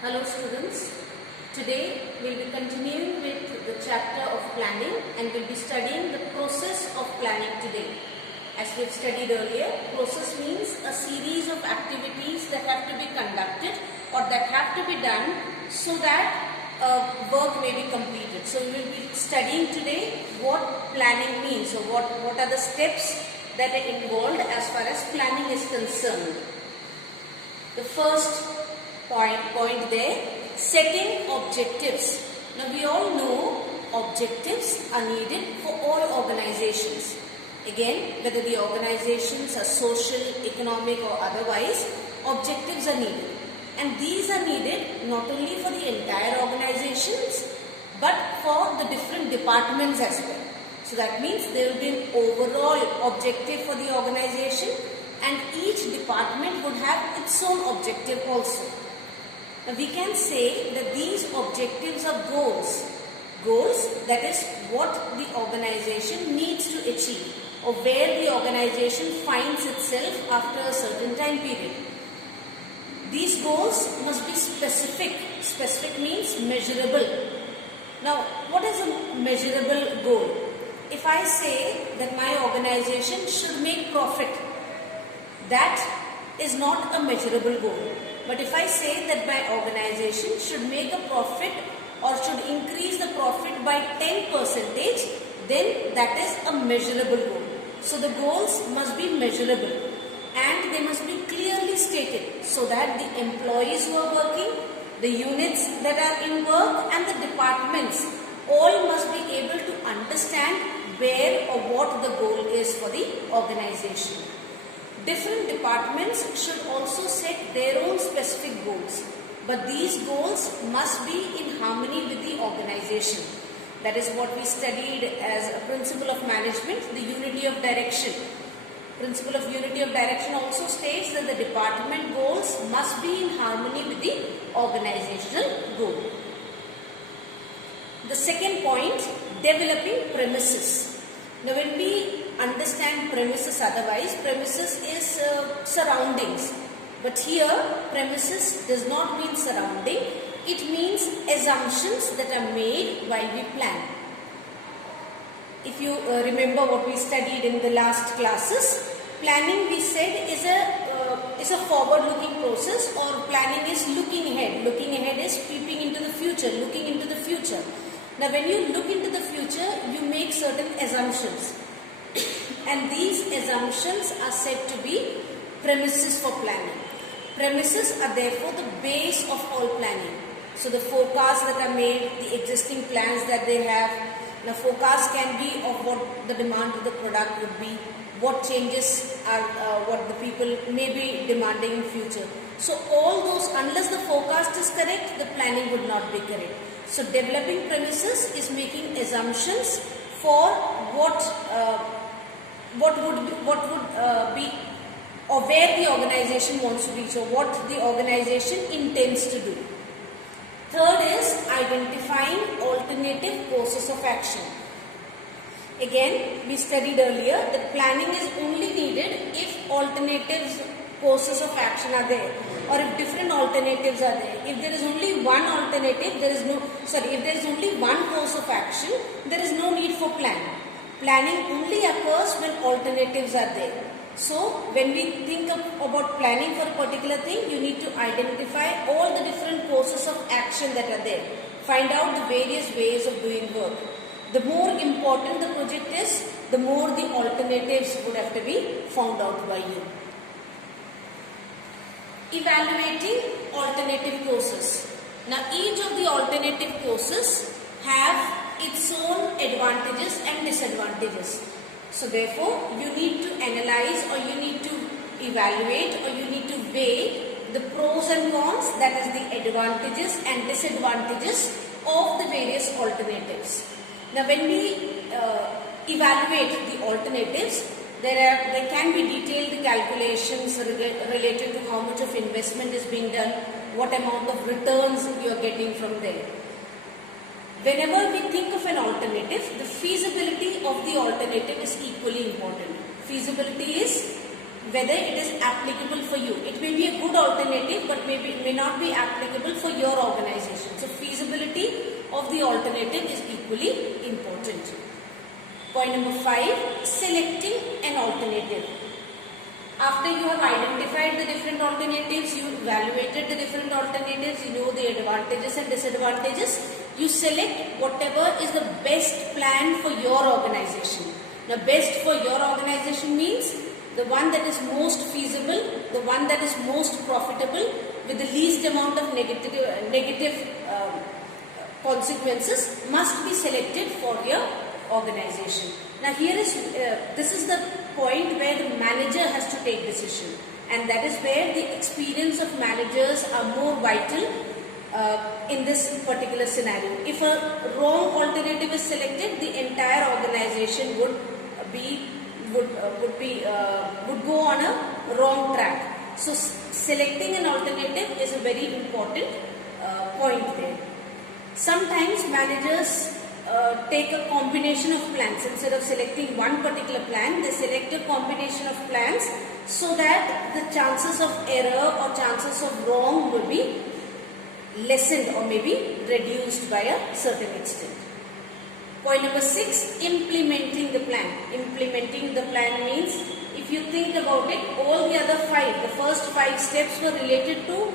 Hello students, today we will be continuing with the chapter of planning and we will be studying the process of planning today. As we have studied earlier, process means a series of activities that have to be conducted or that have to be done so that work may be completed. So we will be studying today what planning means, so what are the steps that are involved as far as planning is concerned. The first point there, setting objectives. Now we all know objectives are needed for all organizations. Again, whether the organizations are social, economic or otherwise, objectives are needed. And these are needed not only for the entire organizations but for the different departments as well. So that means there will be an overall objective for the organization and each department would have its own objective also. Now we can say that these objectives are goals. Goals, that is what the organization needs to achieve or where the organization finds itself after a certain time period. These goals must be specific. Specific means measurable. Now what is a measurable goal? If I say that my organization should make profit, that is not a measurable goal. But if I say that my organization should make a profit or should increase the profit by 10%, then that is a measurable goal. So the goals must be measurable and they must be clearly stated so that the employees who are working, the units that are in work and the departments all must be able to understand where or what the goal is for the organization. Different departments should also set their own specific goals, but these goals must be in harmony with the organization. That is what we studied as a principle of management, the unity of direction. Principle of unity of direction also states that the department goals must be in harmony with the organizational goal. The second point, developing premises. Now when we understand premises otherwise, premises is surroundings. But here premises does not mean surrounding, it means assumptions that are made while we plan. If you remember what we studied in the last classes, planning we said is a forward-looking process, or planning is looking ahead. Looking ahead is peeping into the future, looking into the future. Now when you look into the future, you make certain assumptions. And these assumptions are said to be premises for planning. Premises are therefore the base of all planning. So the forecasts that are made, the existing plans that they have. Now forecast can be of what the demand of the product would be, what changes are what the people may be demanding in future. So all those, unless the forecast is correct, the planning would not be correct. So developing premises is making assumptions for what would be or where the organization wants to reach or what the organization intends to do. Third is identifying alternative courses of action. Again, we studied earlier that planning is only needed if alternative courses of action are there or if different alternatives are there. If there is only one alternative, if there is only one course of action, there is no need for planning. Planning only occurs when alternatives are there. So, when we think about planning for a particular thing, you need to identify all the different courses of action that are there. Find out the various ways of doing work. The more important the project is, the more the alternatives would have to be found out by you. Evaluating alternative courses. Now, each of the alternative courses have its own advantages and disadvantages. So therefore, you need to analyze or you need to evaluate or you need to weigh the pros and cons, that is the advantages and disadvantages of the various alternatives. Now when we evaluate the alternatives, there can be detailed calculations related to how much of investment is being done, what amount of returns you are getting from there. Whenever we think of an alternative, the feasibility of the alternative is equally important. Feasibility is whether it is applicable for you. It may be a good alternative, but may not be applicable for your organization. So feasibility of the alternative is equally important. Point number 5, selecting an alternative. After you have identified the different alternatives, you evaluated the different alternatives, you know the advantages and disadvantages, you select whatever is the best plan for your organization. Now, best for your organization means the one that is most feasible, the one that is most profitable, with the least amount of negative consequences must be selected for your organization. Now this is the point where the manager has to take decision, and that is where the experience of managers are more vital in this particular scenario. If a wrong alternative is selected, the entire organization would go on a wrong track. So selecting an alternative is a very important point there. Sometimes managers take a combination of plans. Instead of selecting one particular plan, they select a combination of plans so that the chances of error or chances of wrong will be lessened or maybe reduced by a certain extent. Point number 6, implementing the plan. Implementing the plan means, if you think about it, all the other 5, the first 5 steps were related to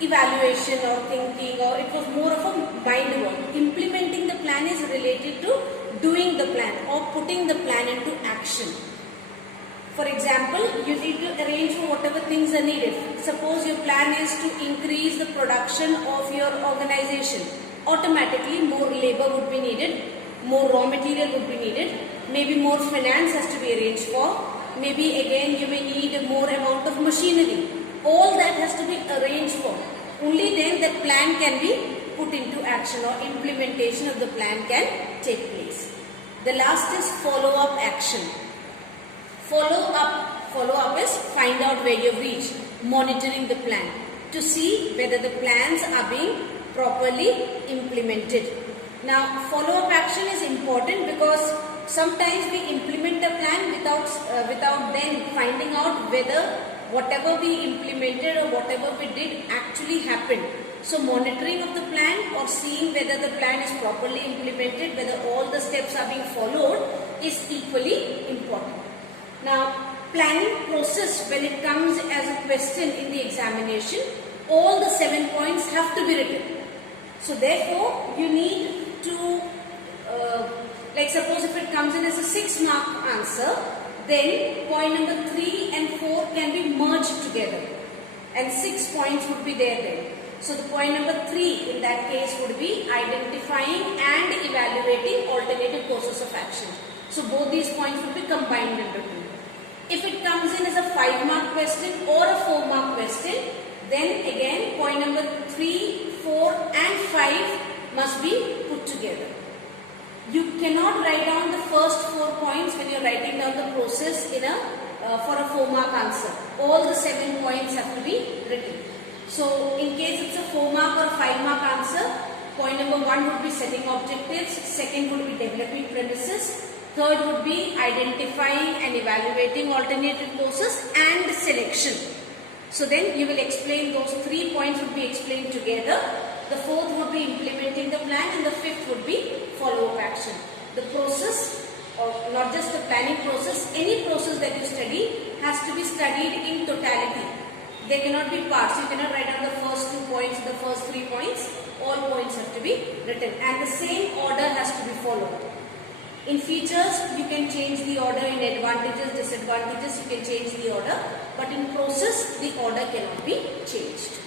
evaluation or thinking, or it was more of a mind work. Implementing the plan is related to doing the plan or putting the plan into action. For example, you need to arrange for whatever things are needed. Suppose your plan is to increase the production of your organization. Automatically more labor would be needed, more raw material would be needed, maybe more finance has to be arranged for, maybe again you may need more amount of machinery. All that has to be arranged for. Only then that plan can be put into action, or implementation of the plan can take place. The last is follow-up action. Follow-up is find out where you've reached, monitoring the plan to see whether the plans are being properly implemented. Now, follow-up action is important because sometimes we implement a plan without then finding out whether whatever we implemented or whatever we did actually happened. So monitoring of the plan or seeing whether the plan is properly implemented, whether all the steps are being followed, is equally important. Now, planning process, when it comes as a question in the examination, all the 7 points have to be written. So therefore, you need to, like suppose if it comes in as a 6-mark answer, then point number 3 and 4 can be merged together and 6 points would be there then. So the point number 3 in that case would be identifying and evaluating alternative courses of action. So both these points would be combined into 2. If it comes in as a 5-mark question or a 4-mark question, then again point number 3, 4 and 5 must be put together. You cannot write down the first 4 points when you are writing down the process in for a 4-mark answer. All the 7 points have to be written. So in case it's a 4-mark or 5-mark answer, point number 1 would be setting objectives, second would be developing premises, third would be identifying and evaluating alternative courses and selection. So then you will explain those 3 points would be explained together. The 4th would be implementing the plan and the 5th would be follow-up action. The process, or not just the planning process, any process that you study has to be studied in totality. There cannot be parts. You cannot write down the first 2 points, the first 3 points. All points have to be written and the same order has to be followed. In features, you can change the order. In advantages, disadvantages, you can change the order. But in process, the order cannot be changed.